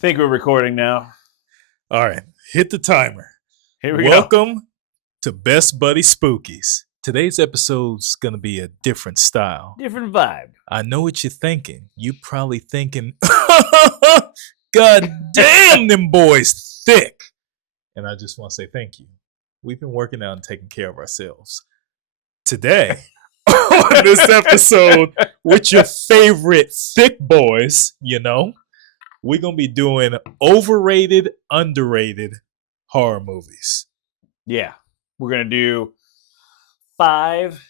Think we're recording now. All right, hit the timer. Here we go. Welcome to Best Buddy Spookies. Today's episode's going to be a different style. Different vibe. I know what you're thinking. You're probably thinking, God damn, them boys thick. And I just want to say thank you. We've been working out and taking care of ourselves. Today, on this episode, with your favorite thick boys, we're going to be doing overrated, underrated horror movies. Yeah. We're going to do 5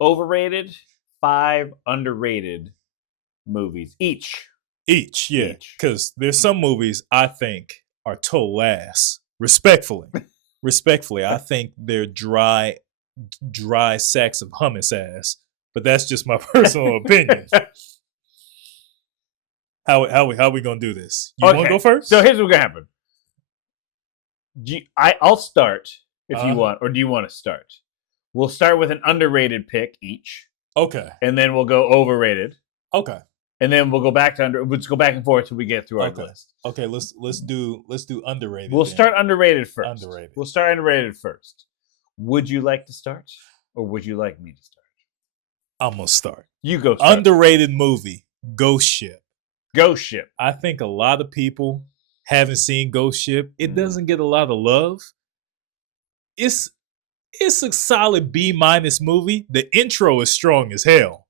overrated, 5 underrated movies each. Yeah. Because there's some movies I think are total ass. Respectfully, I think they're dry sacks of hummus ass. But that's just my personal opinion. How we gonna do this? You want to go first? So here's what's gonna happen. I'll start if you want, or do you want to start? We'll start with an underrated pick each. Okay. And then we'll go overrated. Okay. And then we'll go back to We'll just go back and forth till we get through our list. Okay. Let's do underrated. We'll start underrated first. Underrated. We'll start underrated first. Would you like to start, or would you like me to start? I'm gonna start. You go start. Underrated movie, Ghost Ship. Ghost Ship. I think a lot of people haven't seen Ghost Ship. It doesn't get a lot of love. It's a solid B- movie. The intro is strong as hell.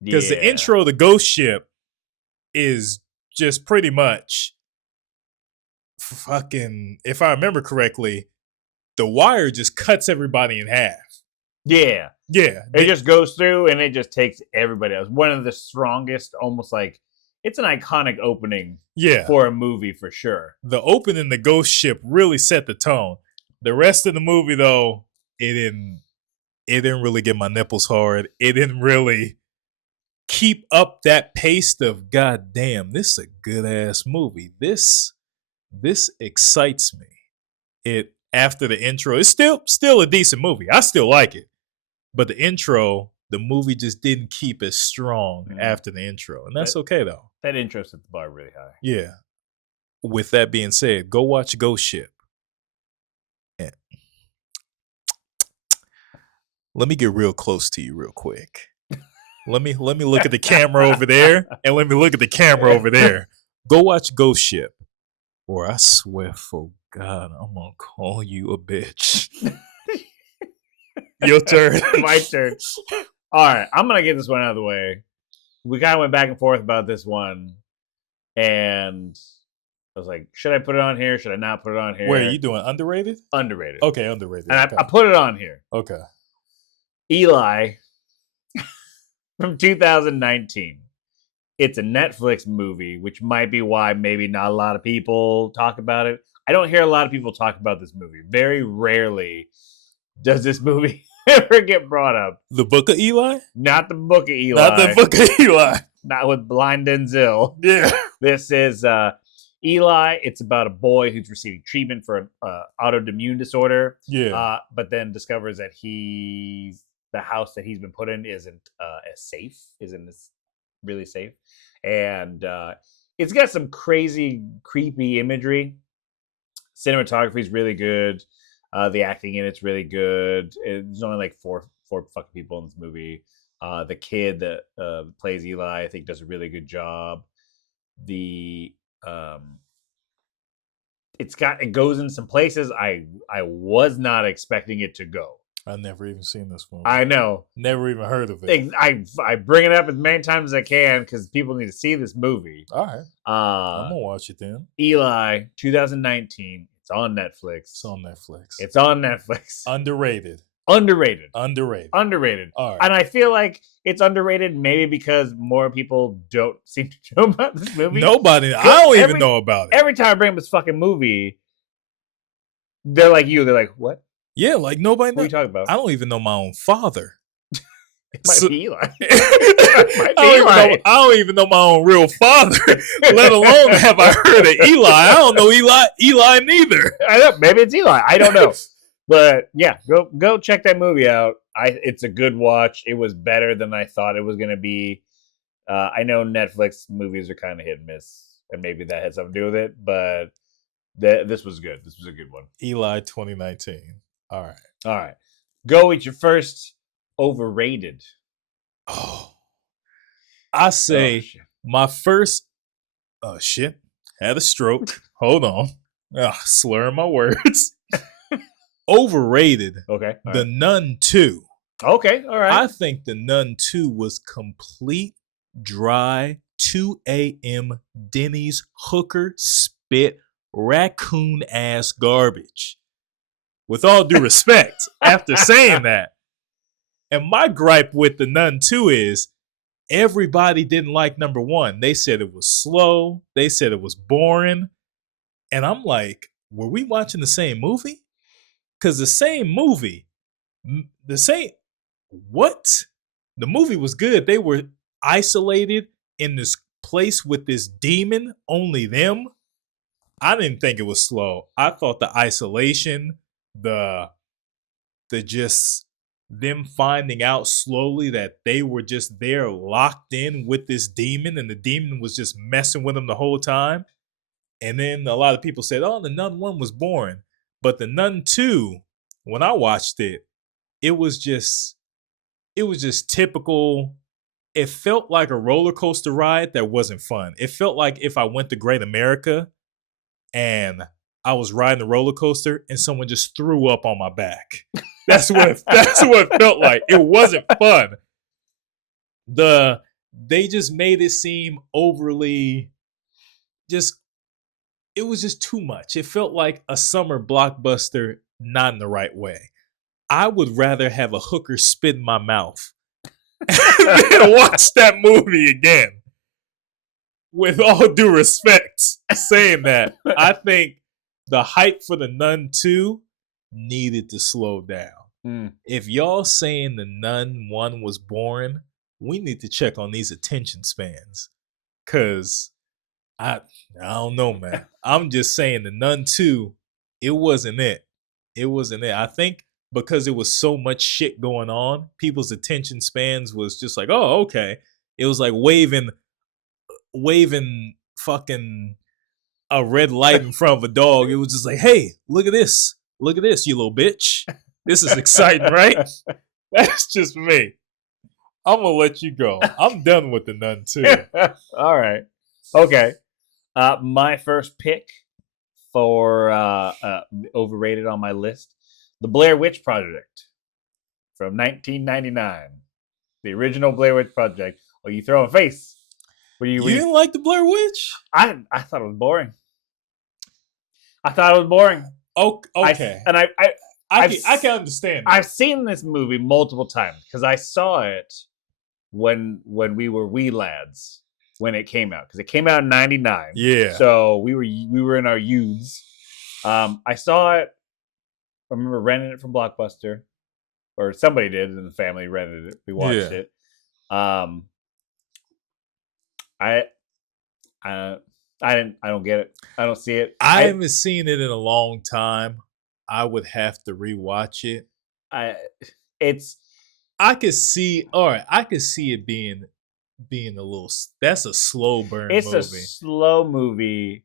Because the intro to Ghost Ship is just pretty much fucking, if I remember correctly, the wire just cuts everybody in half. Yeah. Yeah. It just goes through and it just takes everybody else. One of the strongest, almost like, it's an iconic opening for a movie for sure. The opening the Ghost Ship really set the tone. The rest of the movie, though, it didn't really get my nipples hard. It didn't really keep up that pace of, God damn, this is a good ass movie. This excites me. It after the intro, it's still a decent movie. I still like it. But the intro, the movie just didn't keep as strong after the intro. And that's okay, though. That intro set the bar really high. Yeah. With that being said, go watch Ghost Ship. And let me get real close to you real quick. Let me look at the camera over there, and let me look at the camera over there. Go watch Ghost Ship, or I swear for God, I'm gonna call you a bitch. Your turn. My turn. All right, I'm gonna get this one out of the way. We kind of went back and forth about this one, and I was like, should I put it on here? Should I not put it on here? Wait, are you doing underrated? Underrated. Okay, underrated. And okay. I put it on here. Okay. Eli from 2019. It's a Netflix movie, which might be why maybe not a lot of people talk about it. I don't hear a lot of people talk about this movie. Very rarely does this movie ever get brought up. The Book of Eli? Not the Book of Eli. Not the Book of Eli. Not with blind Denzel. Yeah. This is Eli. It's about a boy who's receiving treatment for an autoimmune disorder. Yeah. But then discovers that the house that he's been put in isn't really safe. And it's got some crazy, creepy imagery. Cinematography is really good. The acting in it's really good. There's only like four fucking people in this movie. The kid that plays Eli, I think, does a really good job. It goes in some places I was not expecting it to go. I've never even seen this movie. I know. Never even heard of it. I bring it up as many times as I can because people need to see this movie. All right. I'm going to watch it then. Eli, 2019. It's on Netflix. It's on Netflix. Underrated. All right. And I feel like it's underrated maybe because more people don't seem to know about this movie. Nobody. I don't even know about it. Every time I bring up this fucking movie, they're like you. They're like, what? Yeah, like nobody knows. What are you talking about? I don't even know my own father. It might be Eli. I don't even know my own real father, let alone have I heard of Eli. I don't know Eli neither. I know. Maybe it's Eli. I don't know. But yeah, go check that movie out. It's a good watch. It was better than I thought it was going to be. I know Netflix movies are kind of hit and miss and maybe that had something to do with it. But this was good. This was a good one. Eli 2019. All right. All right, go with your first overrated. Oh, I Oh say shit. my first. Oh shit! Had a stroke. Hold on. Slurring my words. Overrated. Okay. All The right. Nun 2. Okay. All right. I think The Nun 2 was complete dry 2 a.m. Denny's hooker spit raccoon ass garbage. With all due respect, after saying that, and my gripe with The Nun 2 is everybody didn't like number one. They said it was slow, they said it was boring. And I'm like, were we watching the same movie? Because the same movie, the same, what? The movie was good. They were isolated in this place with this demon, only them. I didn't think it was slow. I thought the isolation, the just them finding out slowly that they were just there locked in with this demon and the demon was just messing with them the whole time. And then a lot of people said, oh, the Nun 1 was boring. But the Nun 2, when I watched it, it was just typical. It felt like a roller coaster ride that wasn't fun. It felt like if I went to Great America and I was riding the roller coaster and someone just threw up on my back. That's what it felt like. It wasn't fun. They just made it seem overly just it was just too much. It felt like a summer blockbuster, not in the right way. I would rather have a hooker spit in my mouth than watch that movie again. With all due respect, saying that, I think the hype for the Nun 2 needed to slow down. If y'all saying the Nun 1 was boring, we need to check on these attention spans. Cause I don't know, man. I'm just saying the Nun 2, it wasn't it. It wasn't it. I think because it was so much shit going on, people's attention spans was just like, oh, okay. It was like waving fucking a red light in front of a dog. It was just like, hey, look at this. Look at this, you little bitch. This is exciting, right? That's just me. I'm gonna let you go. I'm done with the Nun 2. All right. Okay. My first pick for overrated on my list, The Blair Witch Project from 1999, the original Blair Witch Project. Oh, you throw a face. You didn't like the Blair Witch? I thought it was boring. I thought it was boring. Oh, okay. I can understand that. I've seen this movie multiple times because I saw it when we were wee lads when it came out, because it came out in '99. Yeah. So we were in our youths. I saw it. I remember renting it from Blockbuster, or somebody did in the family rented it. We watched it. I don't get it. I don't see it. I haven't seen it in a long time. I would have to rewatch it. I could see. All right, I could see it being a little. That's a slow burn. It's movie. A slow movie.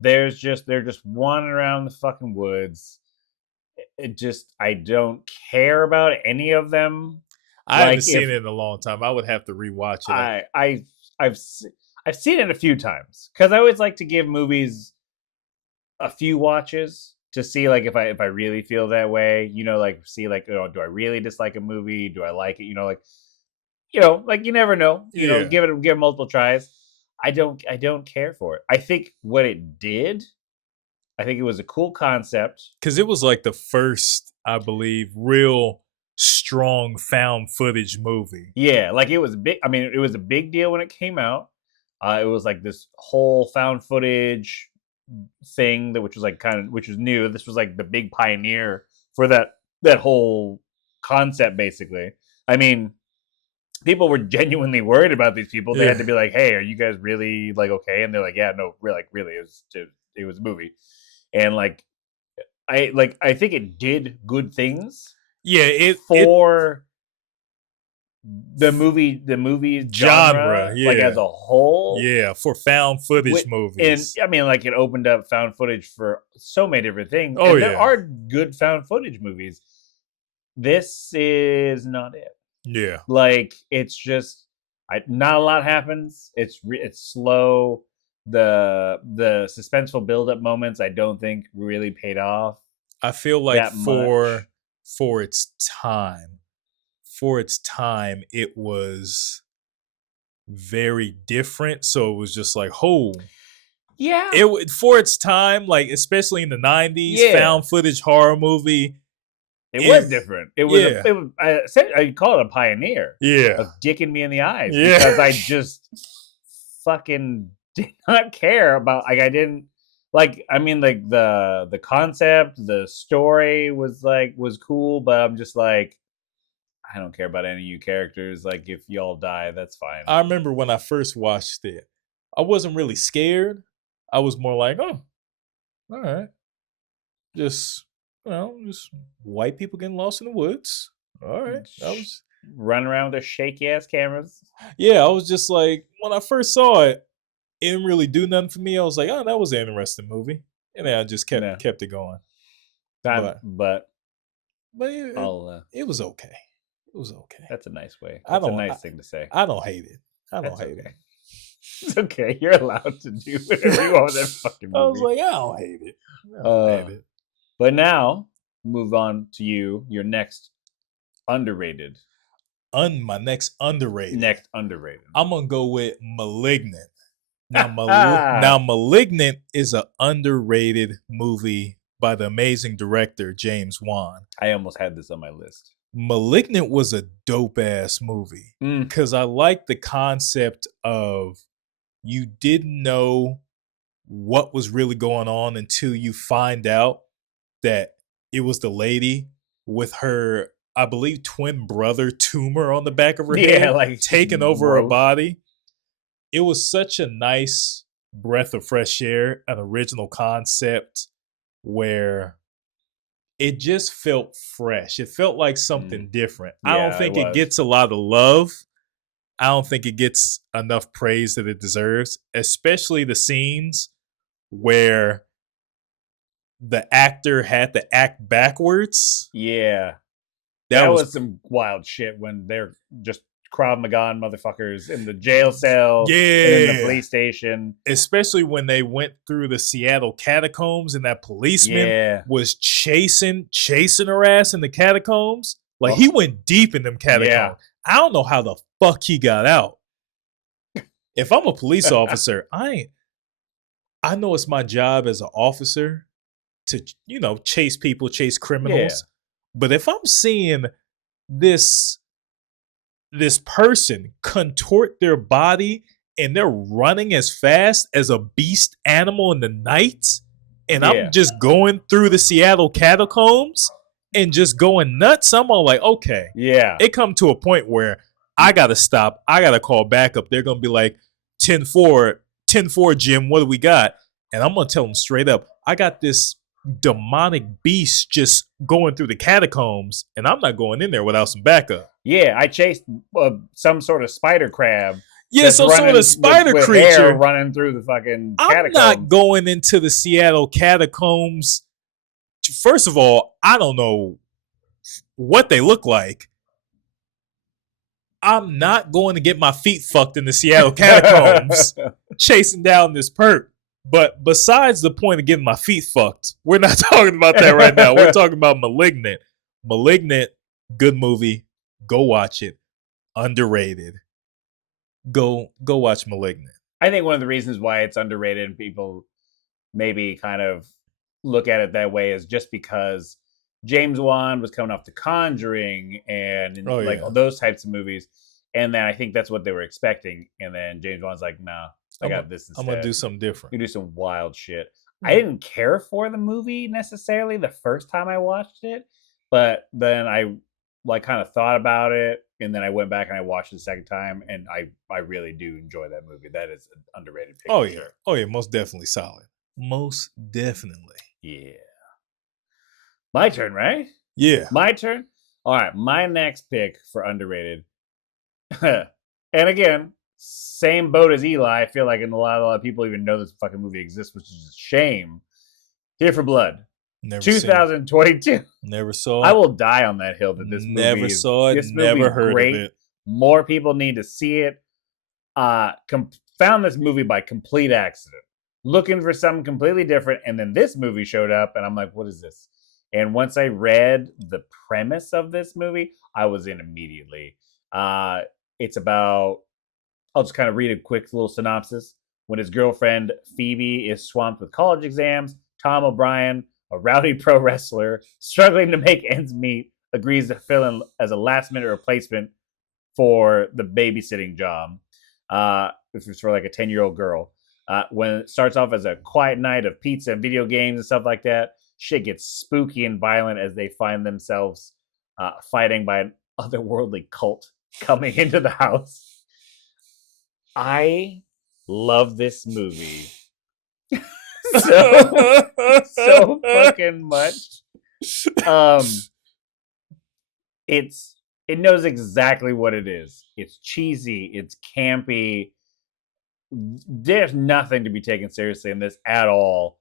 They're just wandering around the fucking woods. I don't care about any of them. I haven't seen it in a long time. I would have to rewatch it. I've seen it a few times because I always like to give movies a few watches to see like if I really feel that way. Like see like do I really dislike a movie? Do I like it? Like you never know. Give it multiple tries. I don't care for it. I think what it did, I think it was a cool concept because it was like the first, I believe, real strong found footage movie. Yeah, like it was big. I mean, it was a big deal when it came out. It was like this whole found footage thing which was new. This was like the big pioneer for that whole concept, basically. I mean, people were genuinely worried about these people. They had to be like, "Hey, are you guys really like okay?" And they're like, "Yeah, no, we're like really it was a movie." And I think it did good things. Yeah, the movie genre. genre, like Yeah, as a whole, yeah, for found footage and movies. I mean, like it opened up found footage for so many different things, Oh and there yeah, are good found footage movies. This is not it. yeah. Like it's just, not a lot happens. It's slow. The suspenseful build up moments I don't think really paid off I feel like that much. for its time, for its time, it was very different. So it was just like, oh, Yeah, for its time, like especially in the '90s, yeah, found footage horror movie. it It was different. It was a yeah, it was I call it a pioneer yeah, of dicking me in the eyes yeah. because I just fucking did not care about, like I didn't, like I mean, like the concept, the story was cool, but I'm just like, I don't care about any of you characters. Like if y'all die, that's fine. I remember when I first watched it, I wasn't really scared. I was more like, oh, all right, just just white people getting lost in the woods. All right, that was Run around with their shaky ass cameras. yeah. I was just like when I first saw it, it didn't really do nothing for me. I was like, oh, that was an interesting movie, and then I just No, kept it going. time, But but but it, it, I'll. it was okay. It was okay. That's a nice way. I That's a don't I, nice thing to say. I don't hate it. I don't That's hate it. okay. It's okay. You're allowed to do whatever you want with that fucking I was movie. like, I don't hate it. I don't hate Uh, it. but now move on to your next underrated. My next underrated. Next underrated. I'm gonna go with Malignant. Now, I Malignant is an underrated movie by the amazing director James Wan. almost had this on my list. Malignant was a dope ass movie Mm, because I like the concept of you didn't know what was really going on until you find out that it was the lady with her, I believe, twin brother tumor on the back of her yeah, head like just taking over her growth. body. It was such a nice breath of fresh air, an original concept where it just felt fresh. It felt like Mm, something different. I don't yeah, it think it was. gets a lot of love. I don't think it gets enough praise that it deserves, especially the scenes where the actor had to act backwards. Yeah, That that was was some wild shit when they're just Krav Maga motherfuckers in the jail cell and in the yeah, police station. especially when they went through the Seattle catacombs and that policeman Yeah. was chasing her ass in the catacombs. Like he Oh, went deep in them yeah. catacombs. I don't know how the fuck he got out. If I'm a police officer, I know it's my job as an officer to, chase people, chase Yeah. criminals. But if I'm seeing this this person contort their body and they're running as fast as a beast animal in the night, and I'm Yeah. just going through the Seattle catacombs and just going nuts, I'm all like, okay. Yeah. It come to a point where I gotta stop. I gotta call backup. They're gonna be like 10-4, 10-4, Jim, what do we got? And I'm gonna tell them straight up, I got this demonic beast just going through the catacombs, and I'm not going in there without some backup. Yeah. I chased some sort of spider crab Yeah, that's some sort of running spider with hair creature. running through the fucking I'm not catacombs. going into the Seattle catacombs. First of all, I don't know what they look like. I'm not going to get my feet fucked in the Seattle catacombs chasing down this perp. But besides the point of getting my feet fucked, we're not talking about that right now. We're talking about Malignant. Malignant, good movie. Go watch it. Underrated. Go watch Malignant. I think one of the reasons why it's underrated and people maybe kind of look at it that way is just because James Wan was coming off The Conjuring and Oh like yeah. those types of movies, and then I think that's what they were expecting, and then James Wan's like, "Nah, I got this I'm gonna do instead. something different. You do some wild shit." I didn't care for the movie necessarily the first time I watched it, but then I like kind of thought about it, and then I went back and I watched it the second time, and I really do enjoy that movie. That is an underrated pick Oh for yeah. sure. Oh yeah, most definitely solid. Most definitely. Yeah. My turn, right? Yeah. My turn. All right, my next pick for underrated And again, same boat as Eli. I feel like a lot of people even know this fucking movie exists, which is a shame. Here for Blood, Never seen. 2022. Never saw I it. will die on that hill that Never saw it. this movie's Never heard of great. it. More people need to see it. Found this movie by complete accident, looking for something completely different, and then this movie showed up, and I'm like, "What is this?" And once I read the premise of this movie, I was in immediately. It's about. I'll just kind of read a quick little synopsis. When his girlfriend Phoebe is swamped with college exams, Tom O'Brien, a rowdy pro wrestler struggling to make ends meet, agrees to fill in as a last-minute replacement for the babysitting job. This is for like a 10-year-old girl. When it starts off as a quiet night of pizza and video games and stuff like that, shit gets spooky and violent as they find themselves fighting by an otherworldly cult coming into the house. I love this movie so fucking much. It knows exactly what it is. It's cheesy, it's campy. There's nothing to be taken seriously in this at all.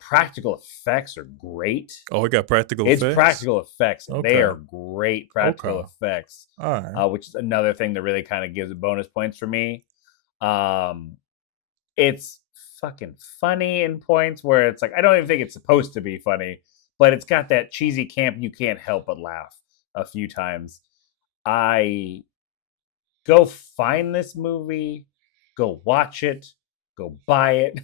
Practical effects are great. Oh, we got practical It's effects. practical effects. Okay. They are great practical Okay. effects. All right. Which is another thing that really kind of gives bonus points for me. It's fucking funny in points where it's like I don't even think it's supposed to be funny, but it's got that cheesy camp you can't help but laugh a few times. I go find this movie, go watch it, go buy it.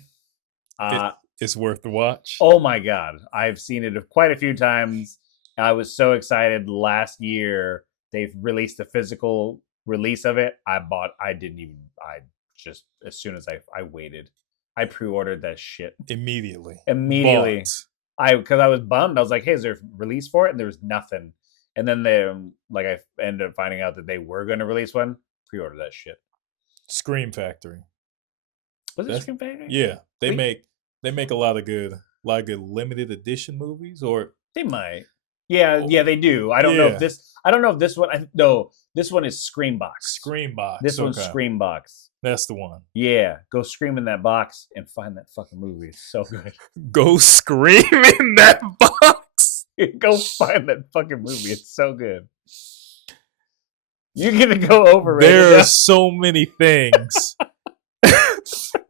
It's worth the watch. Oh my god, I've seen it quite a few times. I was so excited last year. They've released a physical release of it. I just as soon as I waited, I pre-ordered that shit Immediately. immediately. Bought. Because I was bummed. I was like, hey, is there a release for it? And there was nothing. And then I ended up finding out that they were going to release one. Pre-order that shit. Scream Factory. Was it Scream Factory? Yeah, they make a lot of good limited edition movies, or they might. Yeah, they do. I don't know if this one. This one is Screambox. Screambox. This one's Screambox. That's the one. Yeah, go scream in that box and find that fucking movie. It's so good. Go scream in that box. Go find that fucking movie. It's so good. You're gonna go overrated. There are so many things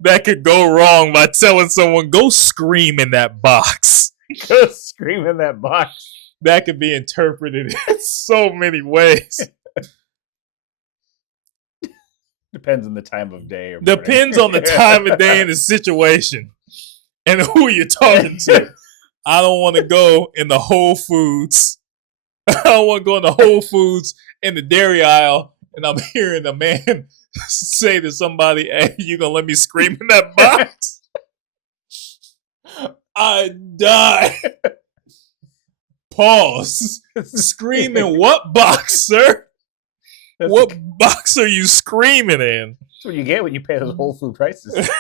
that could go wrong by telling someone, go scream in that box. Go scream in that box. That could be interpreted in so many ways. Depends on the time of day. Depends on the time of day and the situation and who you're talking to. I don't want to go in the Whole Foods. I don't want to go in the Whole Foods in the dairy aisle and I'm hearing a man say to somebody, hey, you gonna let me scream in that box? I die. Pause. Scream in what box, sir? What box are you screaming in? That's what you get when you pay those Whole Food prices.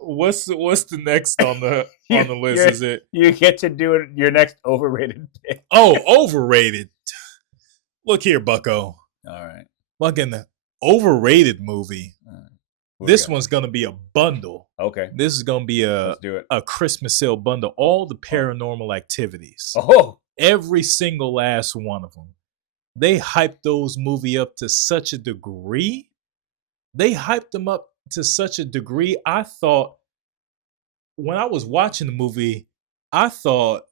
What's the next on the list? Is it you get to do it your next overrated pick? Oh, overrated. Look here, Bucko. All right. Fucking overrated movie. This one's gonna be a bundle. Okay. This is gonna be Let's do it. a Christmas sale bundle. All the Paranormal Activities. Oh. Every single last one of them. They hyped those movie up to such a degree. I thought when I was watching the movie, I don't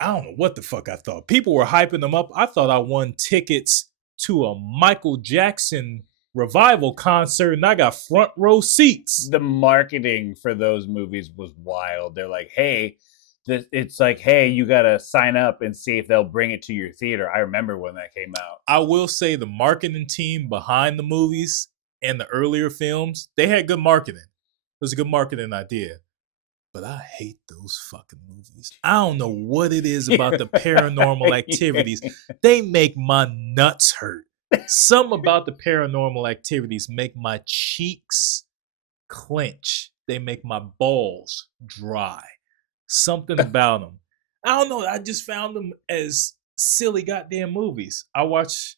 know what the fuck I thought. People were hyping them up. I thought I won tickets to a Michael Jackson revival concert and I got front row seats. The marketing for those movies was wild. They're like, hey, it's like, hey, you got to sign up and see if they'll bring it to your theater. I remember when that came out. I will say the marketing team behind the movies and the earlier films, they had good marketing. It was a good marketing idea. But I hate those fucking movies. I don't know what it is about the Paranormal Activities. They make my nuts hurt. Some about the Paranormal Activities make my cheeks clench. They make my balls dry. Something about them. I don't know. I just found them as silly goddamn movies. I watched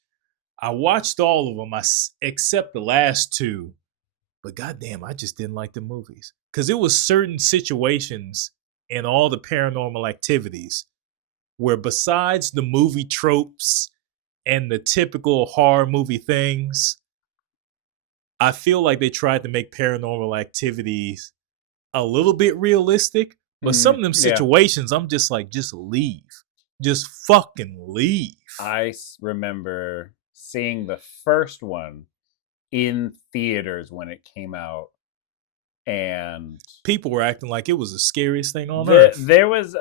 I watched all of them except the last two, but goddamn, I just didn't like the movies because it was certain situations in all the Paranormal Activities where, besides the movie tropes and the typical horror movie things, I feel like they tried to make Paranormal Activities a little bit realistic. But some of them Yeah. situations, I'm just like, just leave. Just fucking leave. I remember seeing the first one in theaters when it came out, and People were acting like it was the scariest thing on earth. there was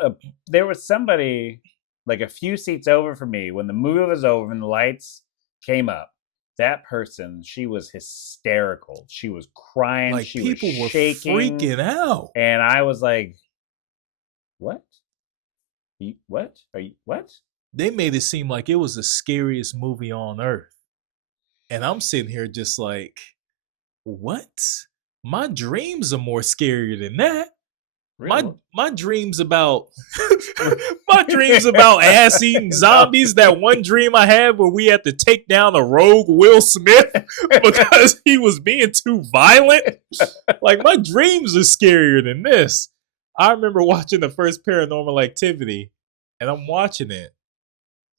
somebody like a few seats over from me when the movie was over and the lights came up. That person, she was hysterical. She was crying. Like, she people was were shaking, freaking out. and I was like, "What? What? Are you what?" They made it seem like it was the scariest movie on earth. And I'm sitting here just like, what? My dreams are more scarier than that. Really? My dreams about my dreams about ass eating zombies. That one dream I had where we had to take down a rogue Will Smith because he was being too violent. Like, my dreams are scarier than this. I remember watching the first Paranormal Activity, and I'm watching it,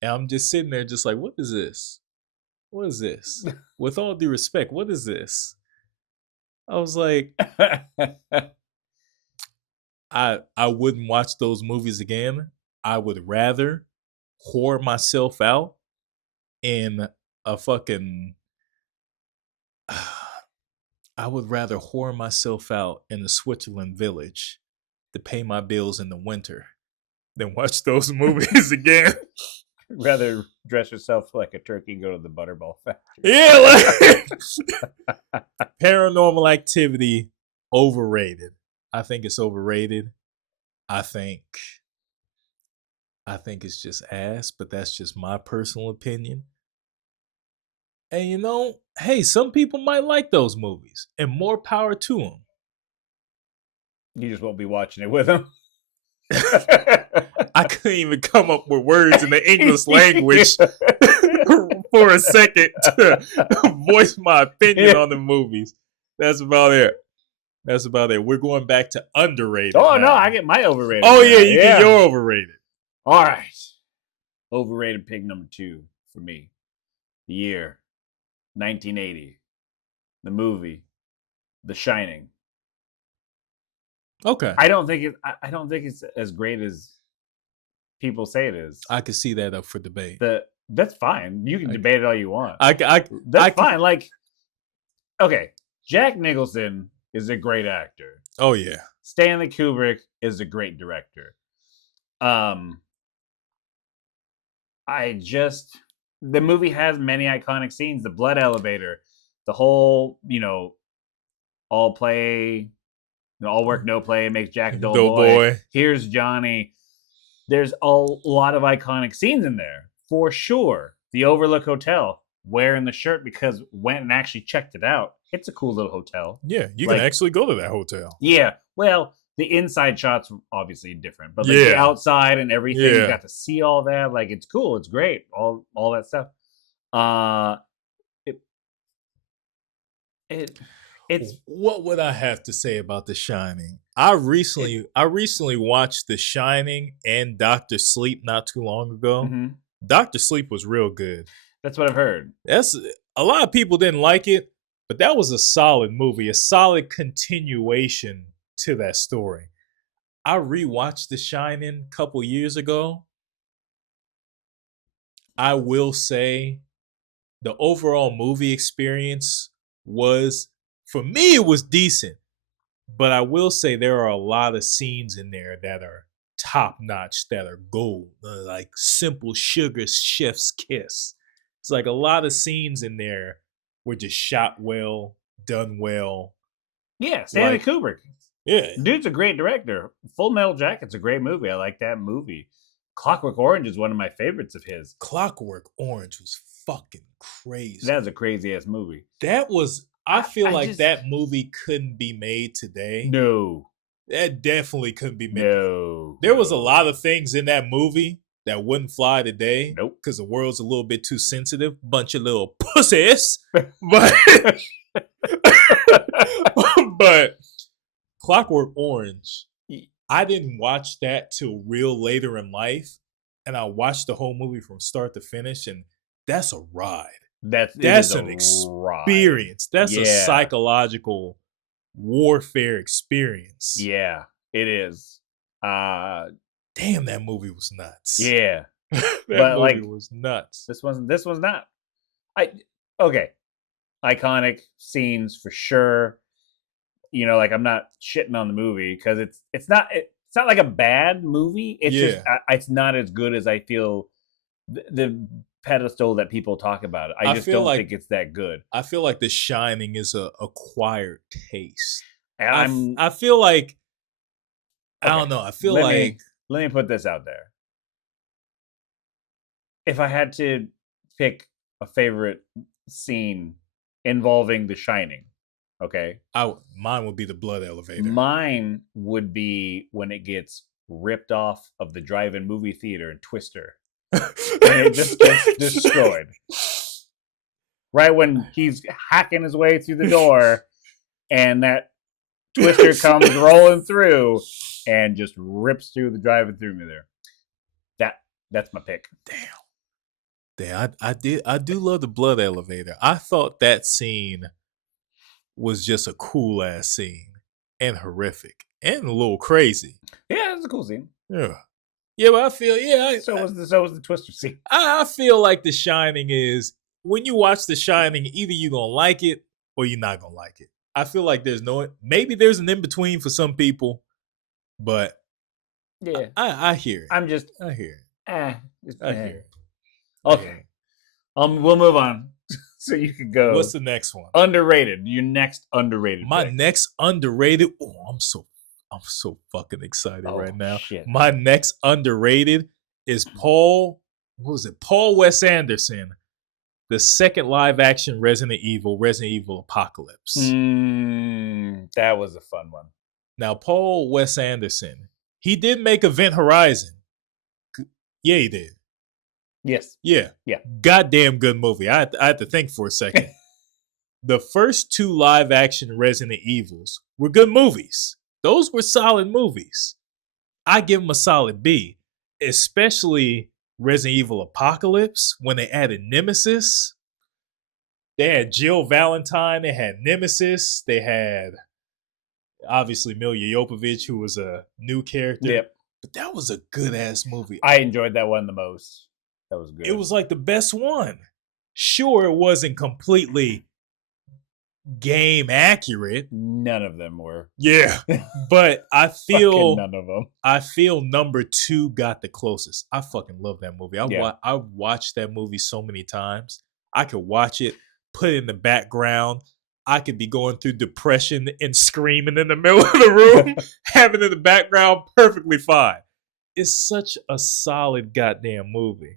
and I'm just sitting there, just like, what is this? What is this? With all due respect, what is this? I was like, I wouldn't watch those movies again. I would rather whore myself out in a fucking I would rather whore myself out in a Switzerland village to pay my bills in the winter than watch those movies again. Rather dress yourself like a turkey and go to the Butterball factory. Yeah, like Paranormal Activity, overrated. I think it's overrated. I think it's just ass, but that's just my personal opinion. And you know, hey, some people might like those movies, and more power to them. You just won't be watching it with them. I couldn't even come up with words in the English language for a second to voice my opinion on the movies. That's about it. That's about it. We're going back to underrated. Oh, now. no, I get my overrated. Oh, yeah, you get your overrated. All right. Overrated pick number 2 for me. The year 1980. The movie The Shining. Okay. I don't think it's as great as people say it is. I could see that up for debate. That's fine. You can debate it all you want. That's fine. Like, okay, Jack Nicholson is a great actor. Oh yeah. Stanley Kubrick is a great director. The movie has many iconic scenes. The blood elevator, the whole, all play, all work, no play makes Jack a dull boy. Here's Johnny. There's a lot of iconic scenes in there, for sure. The Overlook Hotel, wearing the shirt because went and actually checked it out. It's a cool little hotel. Yeah, you can actually go to that hotel. Yeah, well, the inside shots obviously different, but the outside and everything, you got to see all that. Like, it's cool, it's great, all that stuff. It's what would I have to say about The Shining? I recently watched The Shining and Doctor Sleep not too long ago. Mm-hmm. Doctor Sleep was real good. That's what I've heard. That's a lot of people didn't like it, but that was a solid movie, a solid continuation to that story. I rewatched The Shining a couple years ago. I will say the overall movie experience was, for me, it was decent. But I will say there are a lot of scenes in there that are top notch, that are gold, like simple sugar chef's kiss. It's like a lot of scenes in there were just shot well, done well. Yeah, Stanley Kubrick. Yeah. Dude's a great director. Full Metal Jacket's a great movie. I like that movie. Clockwork Orange is one of my favorites of his. Clockwork Orange was fucking crazy. That was a crazy ass movie. That was, I feel like that movie couldn't be made today. No. That definitely couldn't be made. No. There was a lot of things in that movie that wouldn't fly today Nope. because the world's a little bit too sensitive. Bunch of little pussies. But but Clockwork Orange, I didn't watch that till real later in life, and I watched the whole movie from start to finish, and that's a ride. That's an experience. That's a psychological warfare experience. Yeah, it is. Damn, that movie was nuts. Yeah, that movie was nuts. This one's not. Okay, iconic scenes for sure. You know, like I'm not shitting on the movie because it's not like a bad movie. It's just it's not as good as I feel the pedestal that people talk about it. I just don't think it's that good. I feel like The Shining is a acquired taste. And I feel like I don't know. I feel let me put this out there. If I had to pick a favorite scene involving The Shining, okay, mine would be the blood elevator. Mine would be when it gets ripped off of the drive-in movie theater in Twister. And it just gets destroyed. Right when he's hacking his way through the door and that Twister comes rolling through and just rips through the drive-in through me there. That's my pick. Damn, I do love the blood elevator. I thought that scene was just a cool ass scene and horrific and a little crazy. Yeah, it's a cool scene. Yeah, but I feel so was the Twister scene. I feel like The Shining is when you watch The Shining, either you're gonna like it or you're not gonna like it. I feel like maybe there's an in between for some people, but yeah, I hear it. I hear it. I hear it. Okay, we'll move on. So you can go. What's the next one? Underrated. Your next underrated. My pick. next underrated. Oh, I'm so fucking excited right now. Shit. My next underrated is Paul Wes Anderson, the second live action Resident Evil Apocalypse. That was a fun one. Now, Paul Wes Anderson, he did make Event Horizon. Yeah, he did. Yes. Yeah. Goddamn good movie. I had to think for a second. The first two live action Resident Evils were good movies. Those were solid movies. I give them a solid B, especially Resident Evil Apocalypse when they added Nemesis. They had Jill Valentine. They had Nemesis. They had obviously Milla Jovovich, who was a new character. Yep. But that was a good ass movie. I enjoyed that one the most. That was good. It was like the best one. Sure, it wasn't completely game accurate. None of them were. Yeah. But I feel none of them. I feel number 2 got the closest. I fucking love that movie. I watched that movie so many times. I could watch it, put it in the background. I could be going through depression and screaming in the middle of the room, having it in the background perfectly fine. It's such a solid goddamn movie.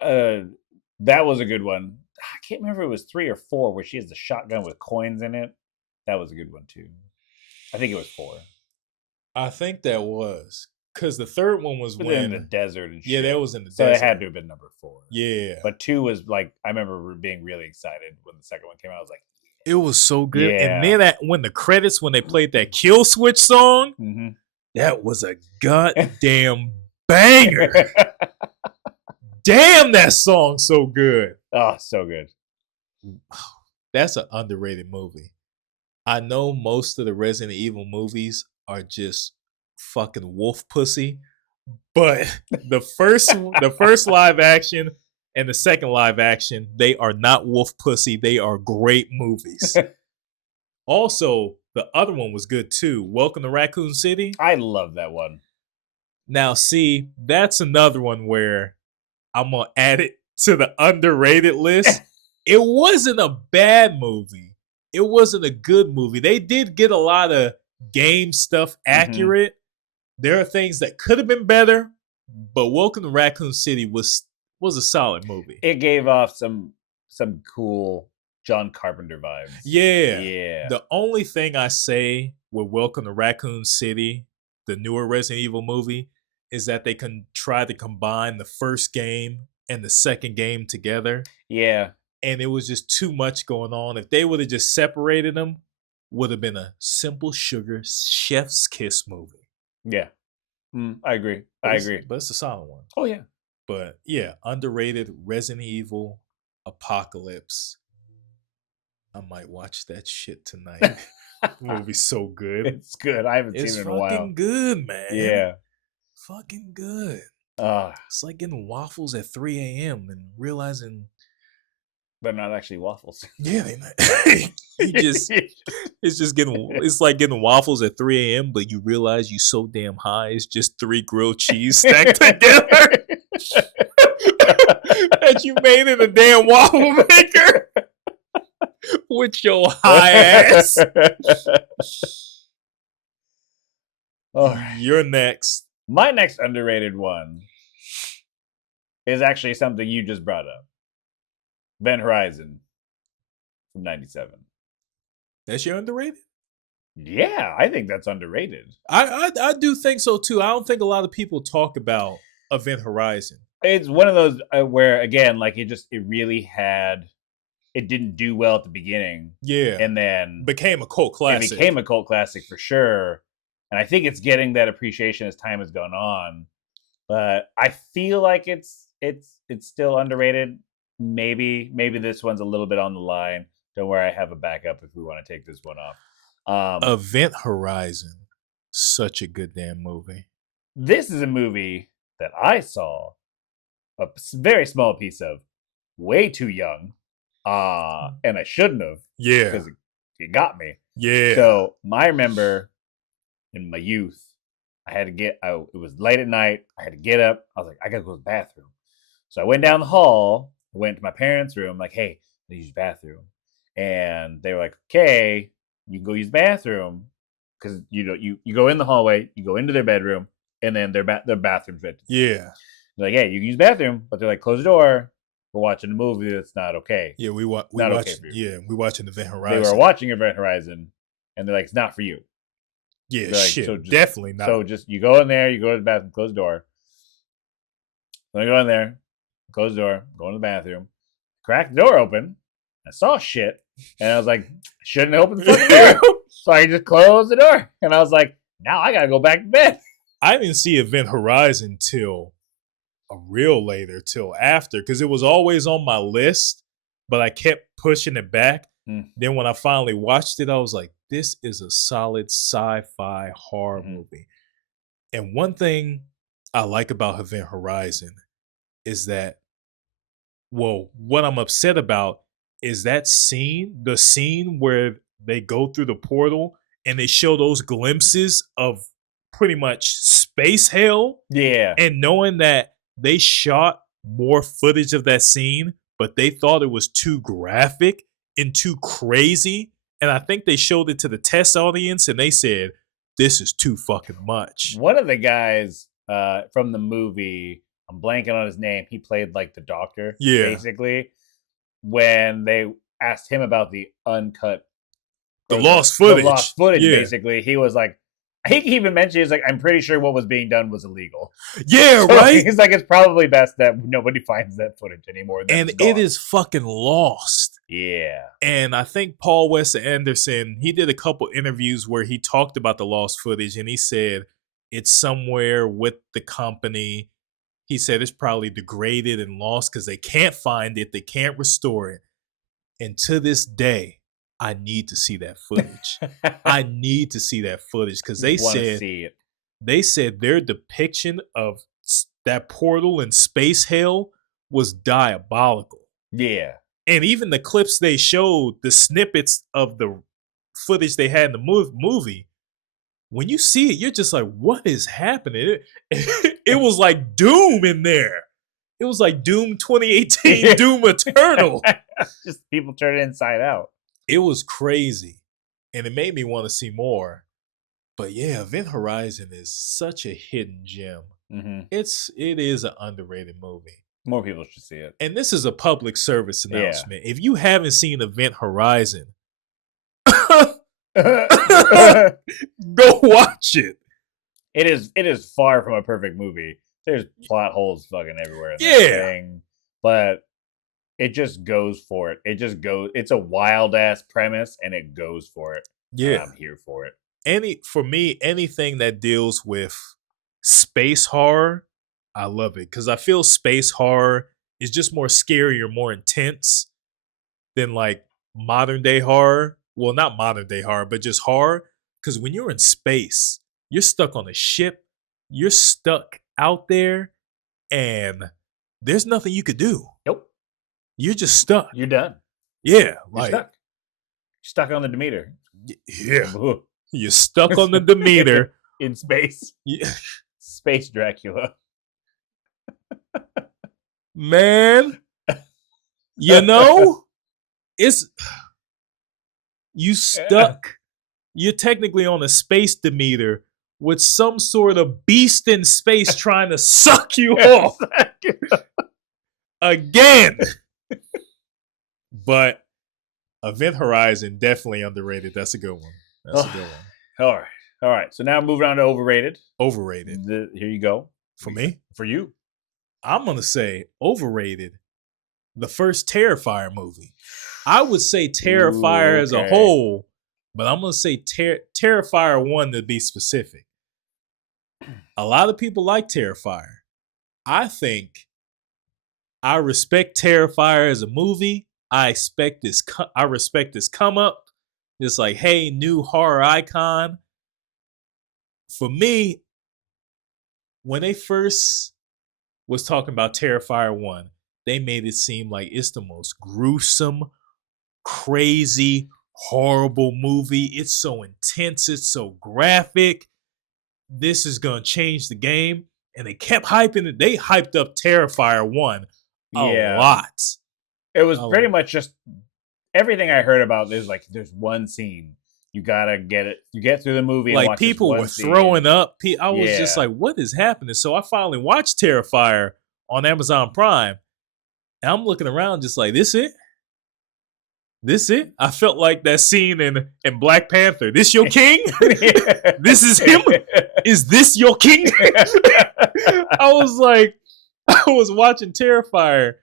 That was a good one. I can't remember if it was 3 or 4 where she has the shotgun with coins in it. That was a good one too. I think it was 4. I think that was because the third one was when in the desert and shit. Yeah, that was in the so desert. It had to have been number 4. Yeah. But 2 was like, I remember being really excited when the second one came out. I was like, it was so good. Yeah. And then when they played that Kill Switch song, mm-hmm. That was a goddamn banger. Damn, that song's so good. Oh, so good. That's an underrated movie. I know most of the Resident Evil movies are just fucking wolf pussy, but the first live action and the second live action, they are not wolf pussy. They are great movies. Also, the other one was good too. Welcome to Raccoon City. I love that one. Now, see, that's another one where I'm going to add it to the underrated list. It wasn't a bad movie. It wasn't a good movie. They did get a lot of game stuff accurate. Mm-hmm. There are things that could have been better, but Welcome to Raccoon City was a solid movie. It gave off some cool John Carpenter vibes. Yeah. The only thing I say with Welcome to Raccoon City, the newer Resident Evil movie, is that they can try to combine the first game and the second game together. Yeah. And it was just too much going on. If they would have just separated them, would have been a simple sugar chef's kiss movie. Yeah. I agree. I agree. But it's a solid one. Oh, yeah. But yeah, underrated Resident Evil Apocalypse. I might watch that shit tonight. The movie's so good. It's good. I haven't seen it in a while. It's fucking good, man. Yeah. Fucking good. Uh, It's like getting waffles at 3 a.m. and realizing they're not actually waffles. yeah, they not. It's like getting waffles at 3 a.m. but you realize you so damn high it's just 3 grilled cheese stacked together that you made in a damn waffle maker with your high ass. All right. You're next. My next underrated one is actually something you just brought up. Event Horizon from 97. That's your underrated? Yeah, I think that's underrated. I do think so too. I don't think a lot of people talk about Event Horizon. It's one of those where, again, like it didn't do well at the beginning. Yeah. And then became a cult classic. It became a cult classic for sure. And I think it's getting that appreciation as time has gone on. But I feel like it's still underrated. Maybe this one's a little bit on the line. Don't worry, I have a backup if we want to take this one off. Event Horizon, such a good damn movie. This is a movie that I saw a very small piece of, way too young, and I shouldn't have. Yeah, because it got me. Yeah. So I remember in my youth, I had to get out. It was late at night. I had to get up. I was like, I gotta go to the bathroom. So I went down the hall. Went to my parents' room. Like, hey, I need to use the bathroom. And they were like, okay, you can go use the bathroom. Because you go in the hallway, you go into their bedroom, and then their bathroom's right. Yeah. They're like, hey, you can use the bathroom, but they're like, close the door. We're watching a movie that's not okay. Yeah, we watching Event Horizon. They were watching Event Horizon, and they're like, it's not for you. Yeah, like, shit, so definitely not. So just you go in there, you go to the bathroom, close the door. Then I go in there, close the door, go in the bathroom, crack the door open. I saw shit, and I was like, I shouldn't open the fucking door. So I just closed the door, and I was like, now I gotta go back to bed. I didn't see Event Horizon till after, because it was always on my list, but I kept pushing it back. Then when I finally watched it, I was like, this is a solid sci-fi horror movie. And one thing I like about Event Horizon is that, well, what I'm upset about is that scene, the scene where they go through the portal and they show those glimpses of pretty much space hell. Yeah. And knowing that they shot more footage of that scene, but they thought it was too graphic and too crazy. And I think they showed it to the test audience and they said, this is too fucking much. One of the guys from the movie, I'm blanking on his name, he played like the doctor, basically. When they asked him about the uncut, the lost footage, basically, he was like, I think he even mentioned, he's like, I'm pretty sure what was being done was illegal. Yeah, so right? He's like, it's probably best that nobody finds that footage anymore. And it is fucking lost. Yeah. And I think Paul Wes Anderson, he did a couple interviews where he talked about the lost footage and he said it's somewhere with the company. He said it's probably degraded and lost because they can't find it. They can't restore it. And to this day, I need to see that footage. I need to see that footage because they said their depiction of that portal and space hell was diabolical. Yeah. And even the clips they showed, the snippets of the footage they had in the movie, when you see it, you're just like, what is happening? It was like Doom in there. It was like Doom 2018, Doom Eternal. Just people turn it inside out. It was crazy. And it made me want to see more. But yeah, Event Horizon is such a hidden gem. Mm-hmm. It is an underrated movie. More people should see it. And this is a public service announcement. Yeah. If you haven't seen Event Horizon, go watch it. it is far from a perfect movie. There's plot holes fucking everywhere in that Yeah. thing, but it just goes for it. It just goes. It's a wild ass premise, and it goes for it. And Yeah. I'm here for it. For me, anything that deals with space horror, I love it. Because I feel space horror is just more scary or more intense than like modern day horror. Well, not modern day horror, but just horror. Because when you're in space, you're stuck on a ship, you're stuck out there, and there's nothing you could do. Nope. You're just stuck. You're done. Yeah, You're like stuck. You're stuck on the Demeter. yeah, you're stuck on the Demeter in space. Yeah. Space Dracula. Man, you know, it's you stuck. You're technically on a space Demeter with some sort of beast in space trying to suck you off again. But Event Horizon, definitely underrated. That's a good one. That's a good one. All right. So now moving on to overrated. Overrated. Here you go. For me? For you. I'm going to say overrated. The first Terrifier movie. I would say Terrifier as a whole, but I'm going to say Terrifier 1 to be specific. A lot of people like Terrifier. I respect Terrifier as a movie. I respect this come up. It's like, hey, new horror icon. For me, when they first was talking about Terrifier 1, they made it seem like it's the most gruesome, crazy, horrible movie. It's so intense. It's so graphic. This is going to change the game. And they kept hyping it. They hyped up Terrifier 1 a lot. It was pretty much just everything I heard about. There's one scene. You gotta get it. You get through the movie. Like and watch people were throwing up. I was just like, "What is happening?" So I finally watched Terrifier on Amazon Prime, and I'm looking around, just like, "This it? This it?" I felt like that scene in Black Panther. This your king? This is him? Is this your king? I was like, I was watching Terrifier,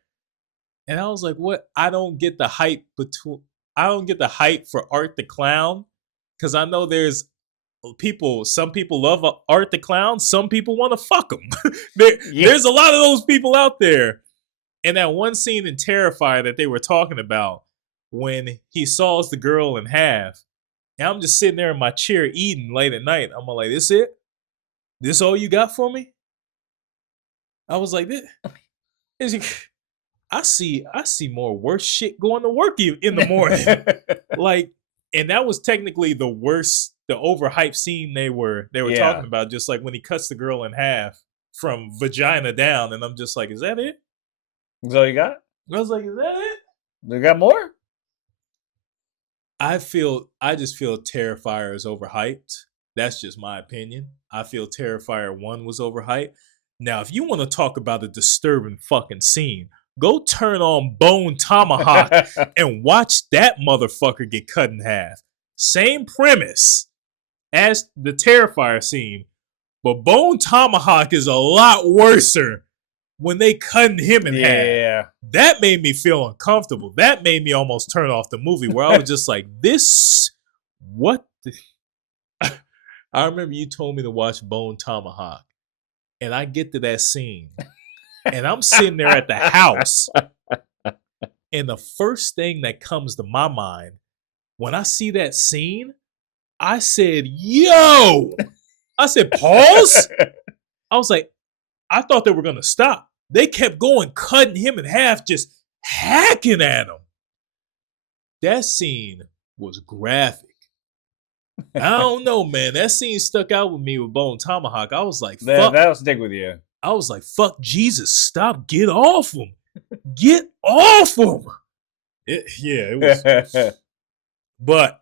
and I was like, "What? I don't get the hype for Art the Clown." Because I know there's some people love Art the Clown, some people want to fuck him. There's a lot of those people out there. And that one scene in Terrifier that they were talking about, when he saws the girl in half, and I'm just sitting there in my chair eating late at night. I'm like, this it? This all you got for me? I was like, I see more worse shit going to work in the morning. Like, and that was technically the worst, the overhyped scene they were talking about, just like when he cuts the girl in half from vagina down, and I'm just like, is that it? Is all you got? I was like, is that it? You got more? I just feel Terrifier is overhyped. That's just my opinion. I feel Terrifier 1 was overhyped. Now, if you want to talk about a disturbing fucking scene, go turn on Bone Tomahawk and watch that motherfucker get cut in half. Same premise as the Terrifier scene, but Bone Tomahawk is a lot worser when they cutting him in half. That made me feel uncomfortable. That made me almost turn off the movie, where I was just like, what? I remember you told me to watch Bone Tomahawk, and I get to that scene, and I'm sitting there at the house, and the first thing that comes to my mind when I see that scene, I said, yo! I said, pause? I was like, I thought they were going to stop. They kept going, cutting him in half, just hacking at him. That scene was graphic. I don't know, man. That scene stuck out with me with Bone Tomahawk. I was like, fuck. That'll stick with you. I was like, fuck Jesus, stop, get off him. Get off him. It was. But